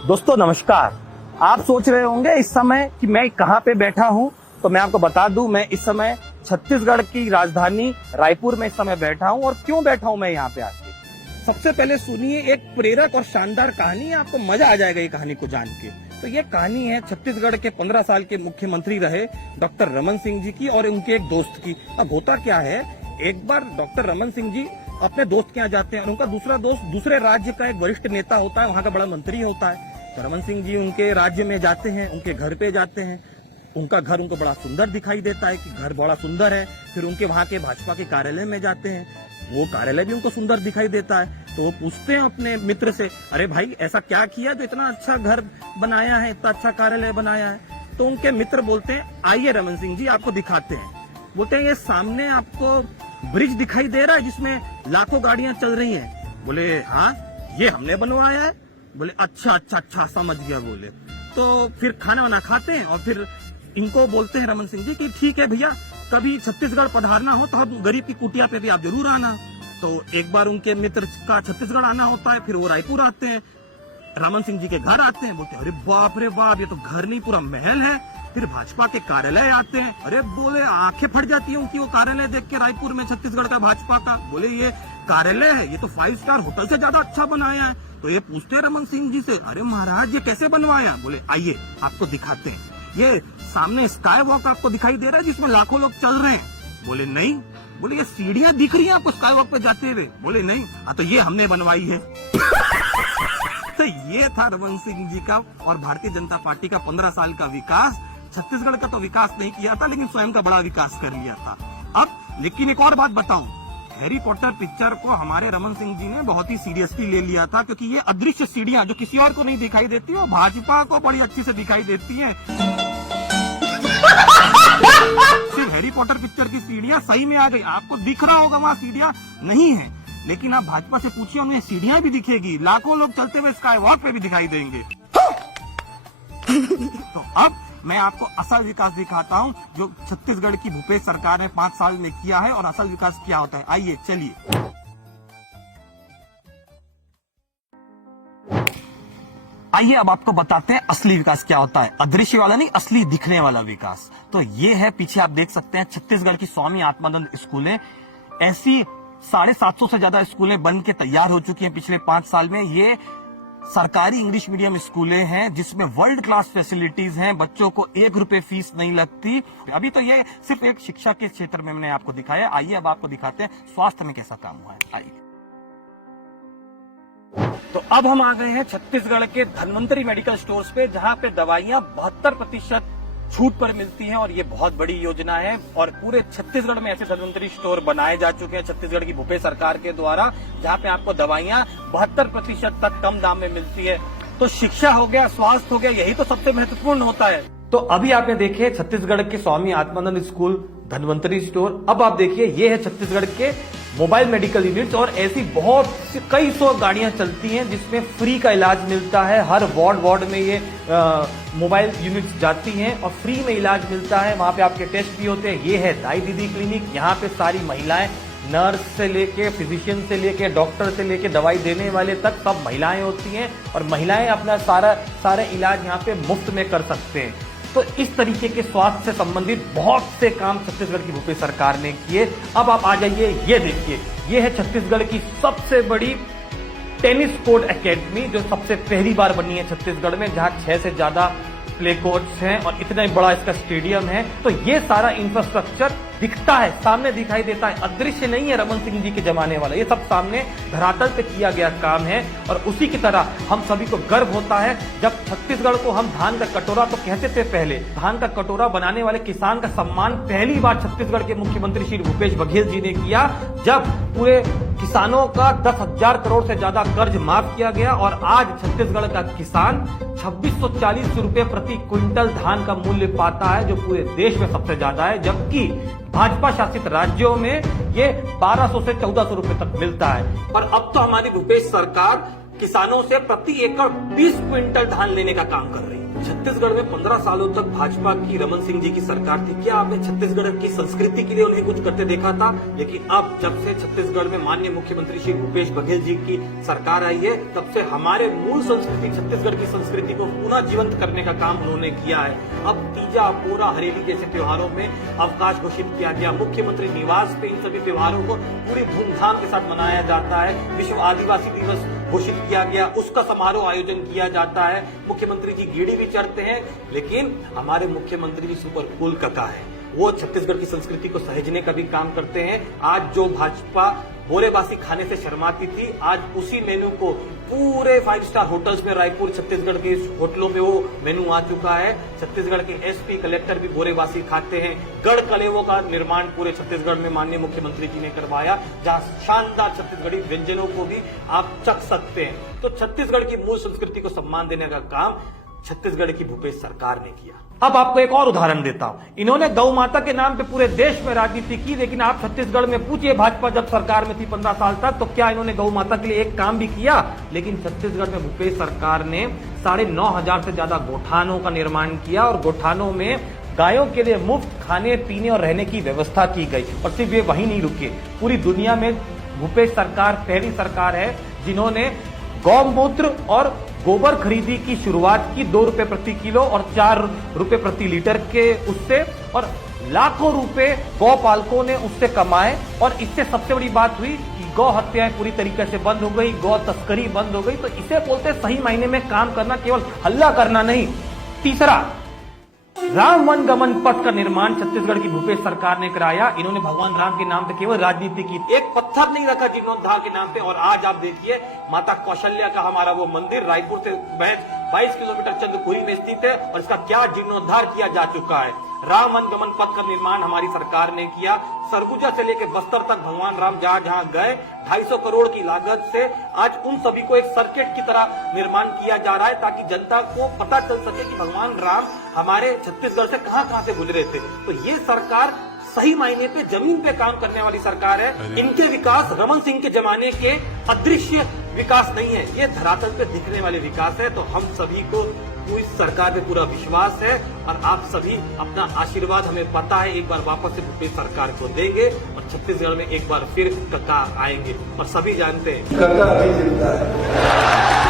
दोस्तों नमस्कार। आप सोच रहे होंगे इस समय कि मैं कहाँ पे बैठा हूँ, तो मैं आपको बता दूं, मैं इस समय छत्तीसगढ़ की राजधानी रायपुर में इस समय बैठा हूँ। और क्यों बैठा हूँ मैं यहाँ पे आके, सबसे पहले सुनिए एक प्रेरक और शानदार कहानी है, आपको मजा आ जाएगा ये कहानी को जान के। तो ये कहानी है छत्तीसगढ़ के 15 साल के मुख्यमंत्री रहे डॉक्टर रमन सिंह जी की और उनके एक दोस्त की। अब होता क्या है, एक बार डॉक्टर रमन सिंह जी अपने दोस्त के यहाँ जाते हैं और उनका दूसरा दोस्त दूसरे राज्य का एक वरिष्ठ नेता होता है, वहां का बड़ा मंत्री होता है। तो रमन सिंह जी उनके राज्य में जाते हैं, उनके घर पे जाते हैं। उनका घर उनको बड़ा सुंदर दिखाई देता है कि घर बड़ा सुंदर है। फिर उनके वहां के भाजपा के कार्यालय में जाते हैं, वो कार्यालय भी उनको सुंदर दिखाई देता है। तो वो पूछते हैं अपने मित्र से, अरे भाई ऐसा क्या किया जो इतना अच्छा घर बनाया है, इतना अच्छा कार्यालय बनाया है। तो उनके मित्र बोलते हैं, आइए रमन सिंह जी आपको दिखाते हैं। बोलते हैं ये सामने आपको ब्रिज दिखाई दे रहा है जिसमें लाखों गाड़ियां चल रही हैं। बोले हाँ, ये हमने बनवाया है। बोले अच्छा अच्छा अच्छा, समझ गया। बोले तो फिर खाना वाना खाते हैं और फिर इनको बोलते हैं रमन सिंह जी कि ठीक है भैया, कभी छत्तीसगढ़ पधारना हो तो हम गरीब की कुटिया पे भी आप जरूर आना। तो एक बार उनके मित्र का छत्तीसगढ़ आना होता है, फिर वो रायपुर आते हैं, रमन सिंह जी के घर आते हैं। बोलते हैं अरे बाप रे बाप, ये तो घर नहीं पूरा महल है। फिर भाजपा के कार्यालय आते हैं, अरे बोले आंखें फट जाती है उनकी वो कार्यालय देख के, रायपुर में छत्तीसगढ़ का भाजपा का। बोले ये कार्यालय है, ये तो 5 स्टार होटल से ज्यादा अच्छा बनाया है। तो ये पूछते हैं रमन सिंह जी से, अरे महाराज ये कैसे बनवाया। बोले आइए आपको दिखाते हैं। ये सामने स्काई वॉक आपको दिखाई दे रहा है जिसमें लाखों लोग चल रहे हैं। बोले नहीं। बोले ये सीढ़ियां दिख रही हैं आपको स्काई वॉक पे जाते हुए। बोले नहीं। तो ये हमने बनवाई है। तो ये था रमन सिंह जी का और भारतीय जनता पार्टी का 15 साल का विकास। छत्तीसगढ़ का तो विकास नहीं किया था, लेकिन स्वयं का बड़ा विकास कर लिया था। अब लेकिन एक और बात बताऊं, हैरी पॉटर पिक्चर को हमारे रमन सिंह जी ने बहुत ही सीरियसली ले लिया था, क्योंकि ये अदृश्य सीढ़ियां जो किसी और को नहीं दिखाई देती, वो भाजपा को बड़ी अच्छी से दिखाई देती हैं। सिर्फ हैरी पॉटर पिक्चर की सीढ़ियां सही में आ गई, आपको दिख रहा होगा वहां सीढ़ियां नहीं है, लेकिन आप भाजपा से पूछिए उन्हें सीढ़ियां भी दिखेगी, लाखों लोग चलते हुए स्काई वॉक पे भी दिखाई देंगे। तो अब मैं आपको असल विकास दिखाता हूं जो छत्तीसगढ़ की भूपेश सरकार ने 5 साल में किया है, और असल विकास क्या होता है। आइए चलिए। आइए अब आपको बताते हैं असली विकास क्या होता है। अदृश्य वाला नहीं, असली दिखने वाला विकास। तो ये है, पीछे आप देख सकते हैं छत्तीसगढ़ की स्वामी आत्मानंद स्कूलें। ऐसी 750 से ज्यादा स्कूलें बन के तैयार हो चुकी हैं पिछले 5 साल में। ये सरकारी इंग्लिश मीडियम स्कूलें हैं जिसमें वर्ल्ड क्लास फैसिलिटीज हैं, बच्चों को 1 रुपए फीस नहीं लगती। अभी तो ये सिर्फ एक शिक्षा के क्षेत्र में मैंने आपको दिखाया। आइए अब आपको दिखाते हैं स्वास्थ्य में कैसा काम हुआ है। आइए। तो अब हम आ गए हैं छत्तीसगढ़ के धन्वंतरी मेडिकल स्टोर्स पे, जहां पे दवाइयां 72% छूट पर मिलती हैं, और ये बहुत बड़ी योजना है। और पूरे छत्तीसगढ़ में ऐसे धन्वंतरी स्टोर बनाए जा चुके हैं छत्तीसगढ़ की भूपेश सरकार के द्वारा, जहां पे आपको दवाइयां 72% तक कम दाम में मिलती है। तो शिक्षा हो गया, स्वास्थ्य हो गया, यही तो सबसे महत्वपूर्ण होता है। तो अभी आपने देखे छत्तीसगढ़ के स्वामी आत्मानंद स्कूल, धन्वंतरी स्टोर। अब आप देखिए, ये है छत्तीसगढ़ के मोबाइल मेडिकल यूनिट्स, और ऐसी कई सौ गाड़ियां चलती हैं जिसमें फ्री का इलाज मिलता है। हर वार्ड में ये मोबाइल यूनिट्स जाती हैं और फ्री में इलाज मिलता है। वहां पे आपके टेस्ट भी होते हैं। ये है दाई दीदी क्लिनिक, यहाँ पे सारी महिलाएं, नर्स से लेके फिजिशियन से लेके डॉक्टर से लेके दवाई देने वाले तक सब महिलाएं होती हैं, और महिलाएं अपना सारा इलाज यहाँ पे मुफ्त में कर सकते हैं। तो इस तरीके के स्वास्थ्य से संबंधित बहुत से काम छत्तीसगढ़ की भूपेश सरकार ने किए। अब आप आ जाइए, ये देखिए, ये है छत्तीसगढ़ की सबसे बड़ी टेनिस कोर्ट एकेडमी, जो सबसे पहली बार बनी है छत्तीसगढ़ में, जहां 6 से ज्यादा प्ले कोर्ट्स हैं और इतना बड़ा इसका स्टेडियम है। तो ये सारा इंफ्रास्ट्रक्चर दिखता है, सामने दिखाई देता है, अदृश्य नहीं है रमन सिंह जी के जमाने वाला, ये सब सामने धरातल पे किया गया काम है। और उसी की तरह हम सभी को गर्व होता है जब छत्तीसगढ़ को हम धान का कटोरा तो कहते थे पहले, धान का कटोरा बनाने वाले किसान का सम्मान पहली बार छत्तीसगढ़ के मुख्यमंत्री श्री भूपेश बघेल जी ने किया, जब पूरे किसानों का 10,000 करोड़ से ज्यादा कर्ज माफ किया गया। और आज छत्तीसगढ़ का किसान 2640 रुपए प्रति क्विंटल धान का मूल्य पाता है, जो पूरे देश में सबसे ज्यादा है। जबकि भाजपा शासित राज्यों में ये 1200 से 1400 रुपए तक मिलता है। और अब तो हमारी भूपेश सरकार किसानों से प्रति एकड़ 20 क्विंटल धान लेने का काम कर रही है। छत्तीसगढ़ में 15 सालों तक भाजपा की रमन सिंह जी की सरकार थी। क्या आपने छत्तीसगढ़ की संस्कृति के लिए उन्हें कुछ करते देखा था? लेकिन अब जब से छत्तीसगढ़ में माननीय मुख्यमंत्री श्री भूपेश बघेल जी की सरकार आई है, तब से हमारे मूल संस्कृति छत्तीसगढ़ की संस्कृति को पुनः जीवंत करने का काम उन्होंने किया है। अब तीजा, पोरा, हरेली जैसे त्योहारों में अवकाश घोषित किया गया। मुख्यमंत्री निवास पे इन सभी त्योहारों को पूरी धूमधाम के साथ मनाया जाता है। विश्व आदिवासी दिवस घोषित किया गया, उसका समारोह आयोजन किया जाता है। मुख्यमंत्री जी गीढ़ी भी चढ़ते हैं, लेकिन हमारे मुख्यमंत्री जी सुपर कूल कका है। वो छत्तीसगढ़ की संस्कृति को सहेजने का भी काम करते हैं। आज जो भाजपा बोरेबासी खाने से शर्माती थी, आज उसी मेनू को पूरे 5 स्टार होटल्स में, रायपुर छत्तीसगढ़ के होटलों में वो मेनू आ चुका है। छत्तीसगढ़ के एसपी, कलेक्टर भी बोरेबासी खाते हैं। गढ़ कलेवों का निर्माण पूरे छत्तीसगढ़ में माननीय मुख्यमंत्री जी ने करवाया, जहां शानदार छत्तीसगढ़ी व्यंजनों को भी आप चख सकते हैं। तो छत्तीसगढ़ की मूल संस्कृति को सम्मान देने का काम छत्तीसगढ़ की भूपेश सरकार ने किया। अब आपको एक और उदाहरण देता हूं। इन्होंने गौ माता के नाम पे पूरे देश में राजनीति की, लेकिन आप छत्तीसगढ़ में पूछिए, भाजपा जब सरकार में थी 15 साल तक, तो क्या इन्होंने गौ माता के लिए एक काम भी किया? लेकिन छत्तीसगढ़ में भूपेश सरकार ने 9,500 से ज्यादा गोठानों का निर्माण किया और गोठानों में गायों के लिए मुफ्त खाने, पीने और रहने की व्यवस्था की गई। और सिर्फ ये वही नहीं रुके, पूरी दुनिया में भूपेश सरकार पहली सरकार है जिन्होंने गौमूत्र और गोबर खरीदी की शुरुआत की, 2 रुपए प्रति किलो और 4 रुपए प्रति लीटर के उससे, और लाखों रुपए गौपालकों ने उससे कमाए। और इससे सबसे बड़ी बात हुई कि गौ हत्याएं पूरी तरीके से बंद हो गई, गौ तस्करी बंद हो गई। तो इसे बोलते सही मायने में काम करना, केवल हल्ला करना नहीं। तीसरा, राम वन गमन पथ का निर्माण छत्तीसगढ़ की भूपेश सरकार ने कराया। इन्होंने भगवान राम के नाम पे केवल राजनीति की, एक पत्थर नहीं रखा जीर्णोद्धार के नाम पे। और आज आप देखिए, माता कौशल्या का हमारा वो मंदिर रायपुर से 22 किलोमीटर चंद्रपुरी में स्थित है, और इसका क्या जीर्णोद्धार किया जा चुका है। राम वन गमन पथ का निर्माण हमारी सरकार ने किया। सरगुजा से लेकर बस्तर तक भगवान राम जहां जहां गए, 250 करोड़ की लागत से आज उन सभी को एक सर्किट की तरह निर्माण किया जा रहा है, ताकि जनता को पता चल सके कि भगवान राम हमारे छत्तीसगढ़ से कहां कहां से गुजरे थे। तो ये सरकार सही मायने पे जमीन पे काम करने वाली सरकार है। इनके विकास रमन सिंह के जमाने के अदृश्य विकास नहीं है, ये धरातल पे दिखने वाले विकास है। तो हम सभी को इस सरकार पे पूरा विश्वास है, और आप सभी अपना आशीर्वाद, हमें पता है, एक बार वापस से भूपेश सरकार को देंगे और छत्तीसगढ़ में एक बार फिर कका आएंगे। और सभी जानते हैं कका भी जिंदा है।